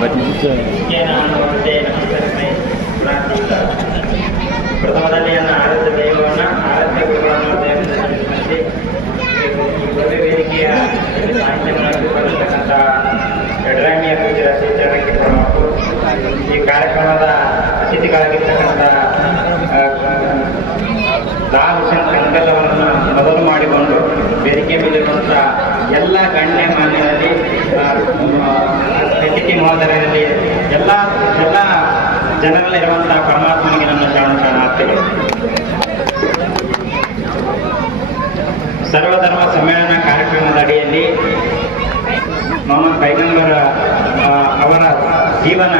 ಬನ್ನಿ ಪ್ರಥಮದಲ್ಲಿ ನನ್ನ ಆರಾಧ್ಯ ವೇದಿಕೆಯ ಈ ಕಾರ್ಯಕ್ರಮದ ಅತಿಥಿಗಳಾಗಿರ್ತಕ್ಕಂಥ ಅವರನ್ನು ಮೊದಲು ಮಾಡಿಕೊಂಡು, ವೇದಿಕೆ ಮೇಲಿರುವಂಥ ಎಲ್ಲ ಗಣ್ಯ ಮಾನ್ಯರಲ್ಲಿ ಅತಿಥಿ ಮಹೋದಯರಲ್ಲಿ ಎಲ್ಲ ಎಲ್ಲ ಜನರಲ್ಲಿರುವಂತಹ ಪರಮಾತ್ಮನಿಗೆ ನನ್ನ ಶರಣ ಶರಣಾರ್ಥಿಗಳು ಸರ್ವಧರ್ಮ ಸಮ್ಮೇಳನ ಕಾರ್ಯಕ್ರಮದ ಅಡಿಯಲ್ಲಿ ಮೊಹಮ್ಮದ್ ಪೈಗಂಬರ ಅವರ ಜೀವನ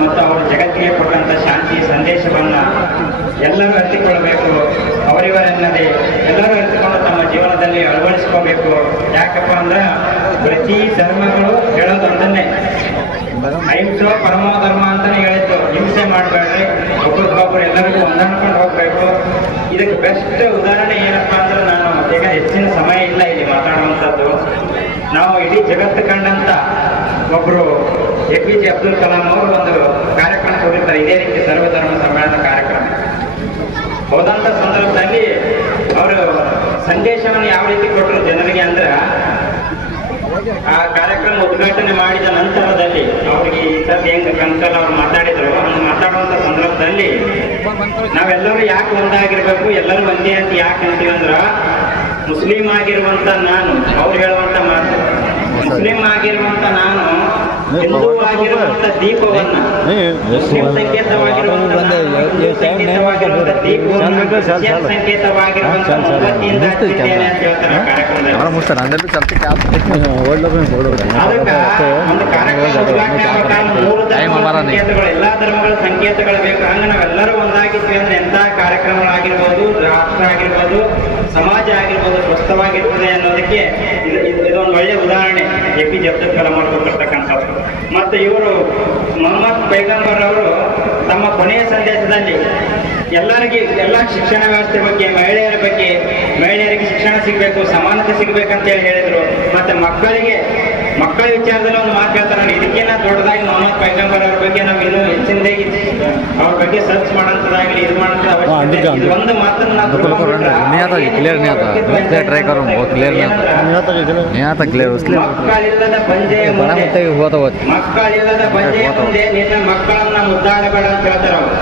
ಮತ್ತು ಅವರು ಜಗತ್ತಿಗೆ ಕೊಟ್ಟಂತ ಶಾಂತಿ ಸಂದೇಶವನ್ನ ಎಲ್ಲರೂ ಅರಿತುಕೊಳ್ಳಬೇಕು, ಅವರಿವರೆನ್ನದೇ ಎಲ್ಲರೂ ಅರಿತುಕೊಂಡು ತಮ್ಮ ಜೀವನದಲ್ಲಿ ಅಳವಡಿಸ್ಕೋಬೇಕು. ಯಾಕಪ್ಪ ಅಂದ್ರೆ ಪ್ರತಿ ಧರ್ಮಗಳು ಹೇಳೋದು ಅದನ್ನೇ ಅಹಿಂಸೆ ಪರಮೋ ಧರ್ಮ ಅಂತಾನೆ ಹೇಳಿತ್ತು ಹಿಂಸೆ ಮಾಡಬೇಡ್ರಿ. ಒಬ್ಬರಿಗೊಬ್ಬರು ಎಲ್ಲರಿಗೂ ಹೊಂದಾಣಿಕೊಂಡು ಹೋಗ್ಬೇಕು. ಇದಕ್ಕೆ ಬೆಸ್ಟ್ ಉದಾಹರಣೆ ಏನಪ್ಪಾ ಅಂದ್ರೆ ನಾನು ಈಗ ಹೆಚ್ಚಿನ ಸಮಯ ಇಲ್ಲ ಇಲ್ಲಿ ಮಾತಾಡುವಂಥದ್ದು. ನಾವು ಇಡೀ ಜಗತ್ತು ಕಂಡಂತ ಒಬ್ರು A P J Abdul Kalam ಅವರು ಒಂದು ಕಾರ್ಯಕ್ರಮ ಹೋಗಿರ್ತಾರೆ. ಇದೇ ರೀತಿ ಸರ್ವಧರ್ಮ ಸಮ್ಮೇಳನ ಕಾರ್ಯಕ್ರಮ. ಹೋದಂತ ಸಂದರ್ಭದಲ್ಲಿ ಅವರು ಸಂದೇಶವನ್ನು ಯಾವ ರೀತಿ ಕೊಟ್ಟರು ಜನರಿಗೆ ಅಂದ್ರೆ, ಆ ಕಾರ್ಯಕ್ರಮ ಉದ್ಘಾಟನೆ ಮಾಡಿದ ನಂತರದಲ್ಲಿ ಅವರಿಗೆ ಈ ಸರ್ ಹೆಂಗ ಕಂಕಲ್ ಅವ್ರು ಮಾತಾಡಿದ್ರು. ಅವ್ರು ಮಾತಾಡುವಂತ ಸಂದರ್ಭದಲ್ಲಿ ನಾವೆಲ್ಲರೂ ಯಾಕೆ ಒಂದಾಗಿರ್ಬೇಕು, ಎಲ್ಲರೂ ಒಂದೇ ಅಂತ ಯಾಕೆ ಅಂತೀವಿ ಅಂದ್ರೆ, ಮುಸ್ಲಿಂ ಆಗಿರುವಂತ ನಾನು, ಅವ್ರು ಹೇಳುವಂತ ಮಾತು. ಮುಸ್ಲಿಂ ಆಗಿರುವಂತ ನಾನು ಹಿಂದೂ ಆಗಿರುವಂತ ದೀಪವನ್ನ. ಮುಸ್ಲಿಂ ಹಿಂದೂ ಸಂಕೇತವಾಗಿರುವಂತ ದೀಪವನ್ನ ಕ್ರಿಶ್ಚಿಯನ್ ಸಂಕೇತವಾಗಿರುವಂತ ಮೊಂಬತ್ತಿಯಿಂದ ಹಚ್ಚಿದ್ದೇನೆ ಅಂತ ಹೇಳ್ತಾರೆ ಕಾರ್ಯಕ್ರಮದಲ್ಲಿ. ಧರ್ಮಗಳ ಸಂಕೇತಗಳು ಎಲ್ಲಾ ಧರ್ಮಗಳ ಸಂಕೇತಗಳು ಬೇಕು. ಹಂಗ ನಾವೆಲ್ಲರೂ ಒಂದಾಗಿದ್ವಿ ಅಂದ್ರೆ ಎಂಥ ಕಾರ್ಯಕ್ರಮಗಳಾಗಿರ್ಬೋದು ರಾಷ್ಟ್ರ ಆಗಿರ್ಬೋದು ಸಮಾಜ ಆಗಿರ್ಬೋದು ಸ್ವಸ್ಥವಾಗಿರ್ತದೆ ಅನ್ನೋದಕ್ಕೆ ಒಳ್ಳೆಯ ಉದಾಹರಣೆ A P J Abdul Kalam ಅವರು ಕೊಟ್ಟಿರ್ತಕ್ಕಂಥವ್ರು. ಮತ್ತೆ ಇವರು ಮೊಹಮ್ಮದ್ ಪೈಗಂಬರ್ ಅವರು ತಮ್ಮ ಕೊನೆಯ ಸಂದೇಶದಲ್ಲಿ ಎಲ್ಲರಿಗೆ ಎಲ್ಲ ಶಿಕ್ಷಣ ವ್ಯವಸ್ಥೆ ಬಗ್ಗೆ, ಮಹಿಳೆಯರ ಬಗ್ಗೆ, ಮಹಿಳೆಯರಿಗೆ ಶಿಕ್ಷಣ ಸಿಗಬೇಕು, ಸಮಾನತೆ ಸಿಗಬೇಕಂತೇಳಿ ಹೇಳಿದ್ರು. ಮತ್ತೆ ಮಕ್ಕಳಿಗೆ ಮಕ್ಕಳ ವಿಚಾರದಲ್ಲಿ ಒಂದು ಮಾತು ಹೇಳ್ತಾರೆ ನೋಡಿ ಇದಕ್ಕಿಂತ ದೊಡ್ಡದಾಗಿ ಮೊಹಮ್ಮದ್ ಪೈಗಂಬರ್ ಅವ್ರ ಬಗ್ಗೆ ನಾವು ಇನ್ನೂ ಹೆಚ್ಚಿನದಾಗಿ ಅವ್ರ ಬಗ್ಗೆ ಸರ್ಚ್ ಮಾಡೋಂಥದ್ದಾಗಲಿ ಇದು ಮಾಡೋಂಥ ಅವಶ್ಯಕತೆ ಒಂದು ಮಾತನ್ನು ನಾವು ಮಕ್ಕಳಿಲ್ಲದ ಪಂಜೆಯ ಮಕ್ಕಳಿಲ್ಲದ ಪಂಜೆಯ ಮುಂದೆ ನಿನ್ನ ಮಕ್ಕಳನ್ನ ಮುದ್ದಾಡಬೇಡ ಅಂತ ಹೇಳ್ತಾರೆ ಅವರು.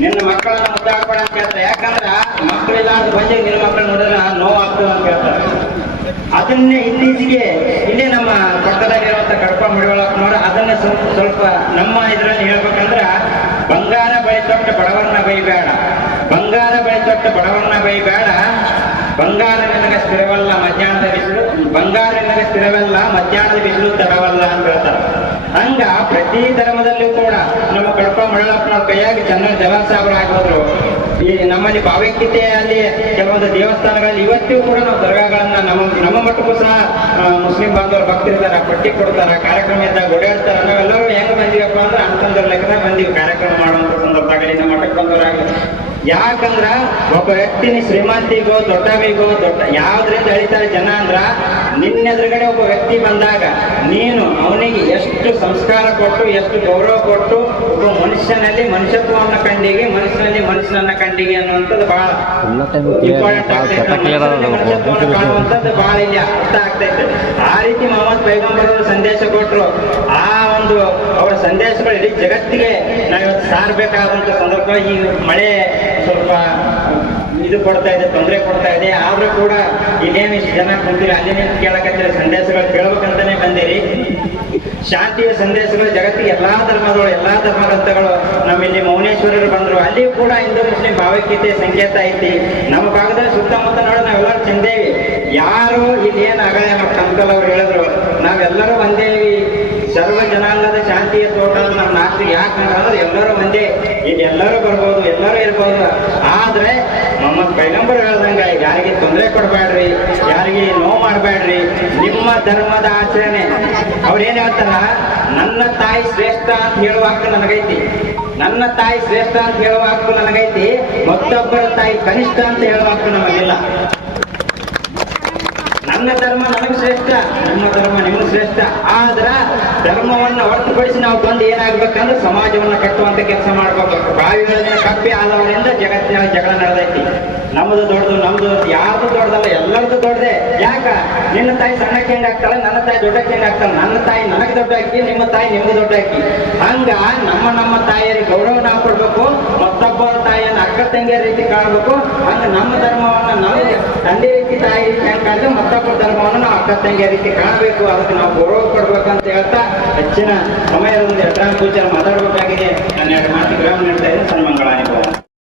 ನಿನ್ನ ಮಕ್ಕಳನ್ನ ಮುದ್ದಾಡಬೇಡ ಅಂತ ಹೇಳ್ತಾರೆ. ಯಾಕಂದ್ರ ಮಕ್ಕಳಿಲ್ಲ ಅಂತ ಬಂದಾಗ ನಿನ್ನ ಮಕ್ಕಳು ನೋಡಿದ್ರೆ ನೋವು ಅಂತ ಹೇಳ್ತಾರೆ. ಅದನ್ನೇ ಇತ್ತೀಚೆಗೆ ಸ್ವಲ್ಪ ನಮ್ಮ ಇದರಲ್ಲಿ ಹೇಳ್ಬೇಕಂದ್ರ, ಬಂಗಾರ ಬಳಿ ತೊಟ್ಟ ಬಡವರನ್ನ ಬೈಬೇಡ. ಬಂಗಾರ ಬಳಿ ತೊಟ್ಟ ಬಡವನ್ನ ಬೈಬೇಡ. ಬಂಗಾರ ನಿನಗೆ ಸ್ಥಿರವಲ್ಲ, ಮಧ್ಯಾಹ್ನದ ಬಿಸಿಲು. ಬಂಗಾರ ನಿನಗೆ ಸ್ಥಿರವಲ್ಲ, ಮಧ್ಯಾಹ್ನದ ಬಿಸಿಲು ತರವಲ್ಲ ಅಂತ ಹೇಳ್ತಾರೆ. ಹಂಗ ಪ್ರತಿ ಧರ್ಮದಲ್ಲೂ ಕೂಡ ನಮ್ಮ ಕಡಪ ಮಳ್ಳಪ್ಪನ ಕೈಯಾಗಿ ಚಂದ್ರ ಜಲಸಾಗರ ಆಗಿದ್ರು ಈ ನಮ್ಮಲ್ಲಿ ಭಾವೈಕ್ಯತೆಯಲ್ಲಿ ಕೆಲವೊಂದು ದೇವಸ್ಥಾನಗಳಲ್ಲಿ ಇವತ್ತಿಗೂ ಕೂಡ ನಾವು ದರ್ಗಾಗಳನ್ನ ನಮ್ಮ ನಮ್ಮ ಮಟ್ಟಕ್ಕೂ ಸಹ ಮುಸ್ಲಿಂ ಬಾಂಧವರು ಭಕ್ತರಿದ್ದಾರೆ, ಪಟ್ಟಿ ಕೊಡ್ತಾರ, ಕಾರ್ಯಕ್ರಮ ಇದ್ದಾಗ ಅನ್ಕೊಂಡ್ರ ಲೆಕ್ಕದಾಗ ಬಂದೀವಿ ಕಾರ್ಯಕ್ರಮ ಮಾಡುವಂತ ಸಂದರ್ಭದಲ್ಲಿ ನಮ್ಮ ಮಠಕ್ಕೆ ಬಂದವರಾಗಲಿ. ಯಾಕಂದ್ರ ಒಬ್ಬ ವ್ಯಕ್ತಿನ ಶ್ರೀಮಂತಿಗೋ ದೊಡ್ಡವಿಗೋ ದೊಡ್ಡ ಯಾವ್ದ್ರಿಂದ ಹೇಳ್ತಾರೆ ಜನ ಅಂದ್ರ ನಿನ್ನ ಎದುರುಗಡೆ ಒಬ್ಬ ವ್ಯಕ್ತಿ ಬಂದಾಗ ನೀನು ಅವನಿಗೆ ಎಷ್ಟು ಸಂಸ್ಕಾರ ಕೊಟ್ಟು ಎಷ್ಟು ಗೌರವ ಕೊಟ್ಟು ಒಬ್ಬ ಮನುಷ್ಯನಲ್ಲಿ ಮನುಷ್ಯತ್ವವನ್ನು ಕಂಡಿಗೆ ಮನುಷ್ಯನಲ್ಲಿ ಮನುಷ್ಯನನ್ನ ಕಂಡಿಗೆ ಅನ್ನುವಂಥದ್ದು ಬಹಳ ಇಂಪಾರ್ಟೆಂಟ್ ಆಗ್ತೈತೆ. ಕಾಣುವಂಥದ್ದು ಬಹಳ ಇಲ್ಲಿ ಅರ್ಥ ಆಗ್ತೈತೆ. ಆ ರೀತಿ ಮೊಹಮ್ಮದ್ ಪೈಗಂಬರ್ ಸಂದೇಶ ಕೊಟ್ಟರು ಆ ಒಂದು ಸಂದೇಶಗಳು ಇಡೀ ಜಗತ್ತಿಗೆ ನಾವಿವತ್ತು ಸಾರಬೇಕಾದಂತ ಸಂದರ್ಭ ಈ ಮಳೆ ಸ್ವಲ್ಪ ಇದು ಕೊಡ್ತಾ ಇದೆ, ತೊಂದರೆ ಕೊಡ್ತಾ ಇದೆ. ಆದರೂ ಕೂಡ ಇಲ್ಲೇನು ಇಷ್ಟು ಜನ ಕುಂತೀರಿ ಅಲ್ಲಿ ನಿಂತು ಕೇಳಕತ್ತೀರಿ ಸಂದೇಶಗಳು ಕೇಳ್ಬೇಕಂತಾನೆ ಬಂದಿರಿ. ಶಾಂತಿಯ ಸಂದೇಶಗಳು ಜಗತ್ತಿಗೆ ಎಲ್ಲಾ ಧರ್ಮಗಳು ಎಲ್ಲಾ ಧರ್ಮಗ್ರಂಥಗಳು ನಮ್ಮಲ್ಲಿ ಮೌನೇಶ್ವರರು ಬಂದ್ರು. ಅಲ್ಲಿಯೂ ಕೂಡ ಹಿಂದೂ ಮುಸ್ಲಿಂ ಭಾವೈಕ್ಯತೆ ಸಂಕೇತ ಐತಿ. ನಮ್ಮ ಭಾಗದಲ್ಲಿ ಸುತ್ತಮುತ್ತ ನೋಡಿ, ನಾವೆಲ್ಲರೂ ಚಿಂದೇವಿ. ಯಾರು ಆಗಲೇ ನಮ್ಮ ಕಂಕಲ್ ಅವ್ರು ಹೇಳಿದ್ರು. ನಾವೆಲ್ಲರೂ ಬಂದೇವಿ ಸರ್ವ ಜನಾಂಗದ ಶಾಂತಿಯ ತೋಟ ನಮ್ಮ ನಾಲ್ಕು ಯಾಕೆ ಅಂದ್ರೆ ಎಲ್ಲರೂ ಒಂದೇ. ಇಲ್ಲಿ ಎಲ್ಲರೂ ಬರ್ಬೋದು, ಎಲ್ಲರೂ ಇರ್ಬೋದು. ಆದ್ರೆ ಮೊಹಮ್ಮದ್ ಪೈಗಂಬರ್ ಹೇಳ್ದಂಗ, ಯಾರಿಗೆ ತೊಂದರೆ ಕೊಡಬೇಡ್ರಿ, ಯಾರಿಗೆ ನೋವು ಮಾಡಬೇಡ್ರಿ, ನಿಮ್ಮ ಧರ್ಮದ ಆಚರಣೆ. ಅವ್ರೇನ್ ಹೇಳ್ತಾರ? ನನ್ನ ತಾಯಿ ಶ್ರೇಷ್ಠ ಅಂತ ಹೇಳುವ ಹಕ್ಕು ನನಗೈತಿ. ನನ್ನ ತಾಯಿ ಶ್ರೇಷ್ಠ ಅಂತ ಹೇಳುವ ಹಕ್ಕು ನನಗೈತಿ. ಮತ್ತೊಬ್ಬರ ತಾಯಿ ಕನಿಷ್ಠ ಅಂತ ಹೇಳುವ ಹಕ್ಕು ನಮಗಿಲ್ಲ. ನನ್ನ ಧರ್ಮ ಶ್ರೇಷ್ಠ, ನಮ್ಮ ಧರ್ಮ ನಿಮಗೆ ಶ್ರೇಷ್ಠ. ಆದ್ರ ಧರ್ಮವನ್ನ ಹೊರತುಪಡಿಸಿ ನಾವು ಬಂದು ಏನಾಗ್ಬೇಕಂದ್ರೆ ಸಮಾಜವನ್ನ ಕಟ್ಟುವಂತ ಕೆಲಸ ಮಾಡ್ಕೋಬೇಕು ಬಾವಿಗಳನ್ನ ಕಪ್ಪಿ ಆದವರಿಂದ ನಿನ್ನ ತಾಯಿ ಸಣ್ಣಕ್ಕೆ ಹೆಂಗ್ ಆಗ್ತಾಳೆ? ನನ್ನ ತಾಯಿ ದೊಡ್ಡಕ್ಕೆ ಹೆಂಗ್ ಆಗ್ತಾಳೆ? ನನ್ನ ತಾಯಿ ನನಗೆ ದೊಡ್ಡ ಹಾಕಿ ನಿಮ್ಮ ತಾಯಿ ನಿಮ್ಗೆ ದೊಡ್ಡ ಹಾಕಿ ಹಂಗ ನಮ್ಮ ನಮ್ಮ ತಾಯಿಯರಿಗೆ ಗೌರವ ನಾವು ಕೊಡ್ಬೇಕು. ಮತ್ತೊಬ್ಬರ ತಾಯಿಯನ್ನ ಅಕ್ಕ ತಂಗಿಯ ರೀತಿ ಕಾಣಬೇಕು. ಹಂಗ ನಮ್ಮ ಧರ್ಮವನ್ನ ನಾವು ತಂದೆ ರೀತಿ ತಾಯಿ ರೀತಿ ಹೆಂಗ್ ಮತ್ತೊಬ್ಬರ ಧರ್ಮವನ್ನು ನಾವು ಅಕ್ಕ ತಂಗಿಯ ರೀತಿ ಕಾಣಬೇಕು. ಅದಕ್ಕೆ ನಾವು ಗೌರವ ಕೊಡ್ಬೇಕಂತ ಹೇಳ್ತಾ ಹೆಚ್ಚಿನ ಸಮಯದಲ್ಲಿ ಎಡ್ರಾನ್ ಪೂಜೆ ಮಾತಾಡಬೇಕಾಗಿದೆ. ನಾನು ಎರಡು ಮಾತು ಗ್ರಾಮ ನೀಡ್ತಾ ಇದ್ದೀನಿ. ಸನ್ಮಂಗಳ